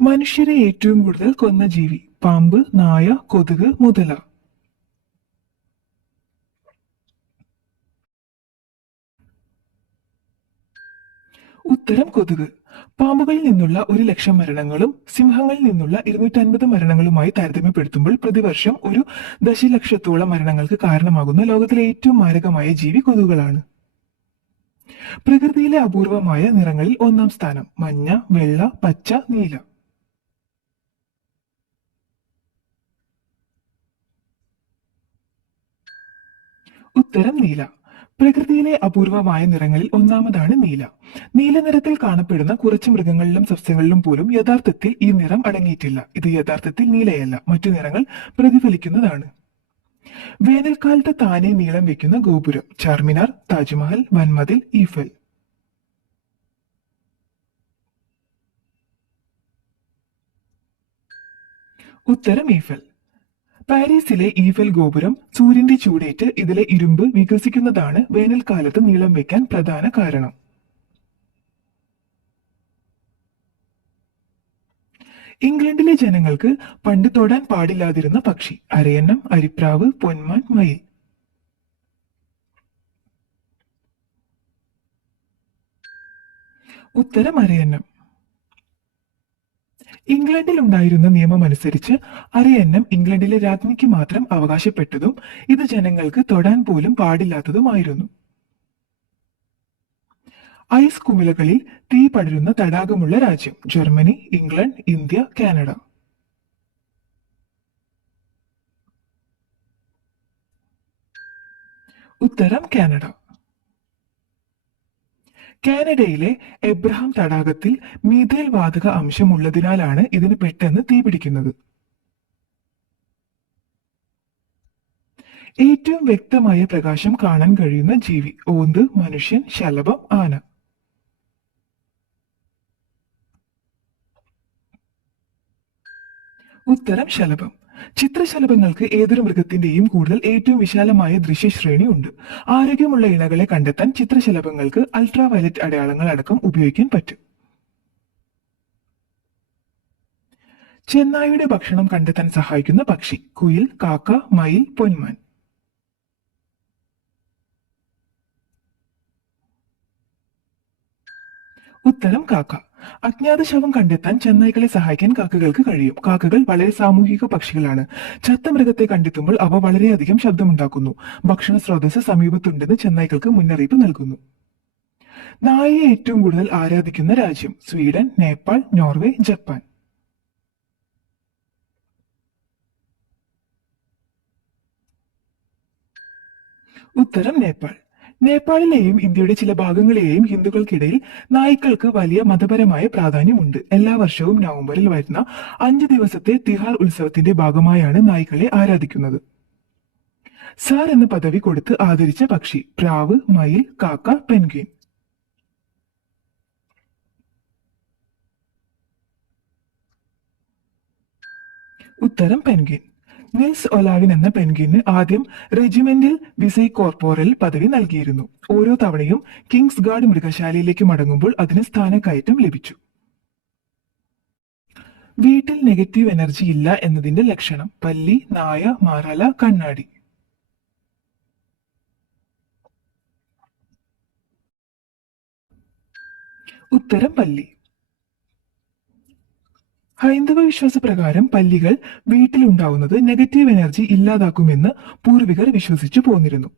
മനുഷ്യരെ ഏറ്റവും കൂടുതൽ കൊന്ന ജീവി പാമ്പ്, നായ, കൊതുക്, മുതല. ഉത്തരം കൊതുക്. പാമ്പുകളിൽ നിന്നുള്ള 1,00,000 മരണങ്ങളും സിംഹങ്ങളിൽ നിന്നുള്ള 250 മരണങ്ങളുമായി താരതമ്യപ്പെടുത്തുമ്പോൾ പ്രതിവർഷം 1 ദശലക്ഷത്തോളം മരണങ്ങൾക്ക് കാരണമാകുന്ന ലോകത്തിലെ ഏറ്റവും മാരകമായ ജീവി കൊതുകുകളാണ്. പ്രകൃതിയിലെ അപൂർവമായ നിറങ്ങളിൽ 1-ാം സ്ഥാനം മഞ്ഞ, വെള്ള, പച്ച, നീല. ഉത്തരം നീല. പ്രകൃതിയിലെ അപൂർവമായ നിറങ്ങളിൽ ഒന്നാമതാണ് നീല. നീല നിറത്തിൽ കാണപ്പെടുന്ന കുറച്ച് മൃഗങ്ങളിലും സസ്യങ്ങളിലും പോലും യഥാർത്ഥത്തിൽ ഈ നിറം അടങ്ങിയിട്ടില്ല. ഇത് യഥാർത്ഥത്തിൽ നീലയല്ല, മറ്റു നിറങ്ങൾ പ്രതിഫലിക്കുന്നതാണ്. വേനൽക്കാലത്ത് താനെ നീളം വെക്കുന്ന ഗോപുരം ചാർമിനാർ, താജ്മഹൽ, വൻമതിൽ, ഈഫൽ. ഉത്തരം ഈഫൽ. പാരീസിലെ ഈഫൽ ഗോപുരം സൂര്യന്റെ ചൂടേറ്റ് ഇതിലെ ഇരുമ്പ് വികസിക്കുന്നതാണ് വേനൽക്കാലത്ത് നീളം വെക്കാൻ പ്രധാന കാരണം. ഇംഗ്ലണ്ടിലെ ജനങ്ങൾക്ക് പണ്ട് തൊടാൻ പാടില്ലാതിരുന്ന പക്ഷി അരയന്നം, അരിപ്രാവ്, പൊന്മാൻ, മയിൽ. ഉത്തരം അരയന്നം. ഇംഗ്ലണ്ടിൽ ഉണ്ടായിരുന്ന നിയമമനുസരിച്ച് അരയന്നം ഇംഗ്ലണ്ടിലെ രാജ്ഞിക്ക് മാത്രം അവകാശപ്പെട്ടതും ഇത് ജനങ്ങൾക്ക് തൊടാൻ പോലും പാടില്ലാത്തതുമായിരുന്നു. ഐസ് കുമിളകളിൽ തീ പടരുന്ന തടാകമുള്ള രാജ്യം ജർമ്മനി, ഇംഗ്ലണ്ട്, ഇന്ത്യ, കാനഡ. ഉത്തരം കാനഡ. കാനഡയിലെ എബ്രഹാം തടാകത്തിൽ മീഥേൽ വാതക അംശം ഉള്ളതിനാലാണ് ഇതിന് പെട്ടെന്ന് തീപിടിക്കുന്നത്. ഏറ്റവും വ്യക്തമായ പ്രകാശം കാണാൻ കഴിയുന്ന ജീവി ഓന്ത്, മനുഷ്യൻ, ശലഭം, ആന. ഉത്തരം ശലഭം. ചിത്രശലഭങ്ങൾക്ക് ഏതൊരു മൃഗത്തിന്റെയും കൂടുതൽ ഏറ്റവും വിശാലമായ ദൃശ്യശ്രേണി ഉണ്ട്. ആരോഗ്യമുള്ള ഇണകളെ കണ്ടെത്താൻ ചിത്രശലഭങ്ങൾക്ക് അൾട്രാവയലറ്റ് അടയാളങ്ങൾ അടക്കം ഉപയോഗിക്കാൻ പറ്റും. ചെന്നായുടെ ഭക്ഷണം കണ്ടെത്താൻ സഹായിക്കുന്ന പക്ഷി കുയിൽ, കാക്ക, മയിൽ, പൊന്മാൻ. ഉത്തരം കാക്ക. അജ്ഞാത ശവം കണ്ടെത്താൻ ചെന്നായ്ക്കളെ സഹായിക്കാൻ കാക്കകൾക്ക് കഴിയും. കാക്കകൾ വളരെ സാമൂഹിക പക്ഷികളാണ്. ചത്ത മൃഗത്തെ കണ്ടെത്തുമ്പോൾ അവ വളരെയധികം ശബ്ദമുണ്ടാക്കുന്നു. ഭക്ഷണ സ്രോതസ് സമീപത്തുണ്ടെന്ന് ചെന്നായ്ക്കൾക്ക് മുന്നറിയിപ്പ് നൽകുന്നു. നായയെ ഏറ്റവും കൂടുതൽ ആരാധിക്കുന്ന രാജ്യം സ്വീഡൻ, നേപ്പാൾ, നോർവേ, ജപ്പാൻ. ഉത്തരം നേപ്പാൾ. നേപ്പാളിലെയും ഇന്ത്യയുടെ ചില ഭാഗങ്ങളിലെയും ഹിന്ദുക്കൾക്കിടയിൽ നായ്ക്കൾക്ക് വലിയ മതപരമായ പ്രാധാന്യമുണ്ട്. എല്ലാ വർഷവും നവംബറിൽ വരുന്ന 5 ദിവസത്തെ തിഹാർ ഉത്സവത്തിന്റെ ഭാഗമായാണ് നായ്ക്കളെ ആരാധിക്കുന്നത്. സാർ എന്ന പദവി കൊടുത്ത് ആദരിച്ച പക്ഷി പ്രാവ്, മയിൽ, കാക്ക, പെൻഗ്വിൻ. ഉത്തരം പെൻഗ്വിൻ. നിൽസ് ഒലാവിൻ എന്ന പെൻഗ്വിന് ആദ്യം റെജിമെന്റൽ വിസൈ കോർപ്പോറൽ പദവി നൽകിയിരുന്നു. ഓരോ തവണയും കിങ്സ് ഗാർഡ് മൃഗശാലയിലേക്ക് മടങ്ങുമ്പോൾ അതിന് സ്ഥാനക്കയറ്റം ലഭിച്ചു. വീട്ടിൽ നെഗറ്റീവ് എനർജി ഇല്ല എന്നതിന്റെ ലക്ഷണം പല്ലി, നായ, മാറാല, കണ്ണാടി. ഉത്തരം പല്ലി. ഹൈന്ദവ വിശ്വാസപ്രകാരം പല്ലികൾ വീട്ടിലുണ്ടാവുന്നത് നെഗറ്റീവ് എനർജി ഇല്ലാതാക്കുമെന്ന് പൂർവികർ വിശ്വസിച്ചു പോന്നിരുന്നു.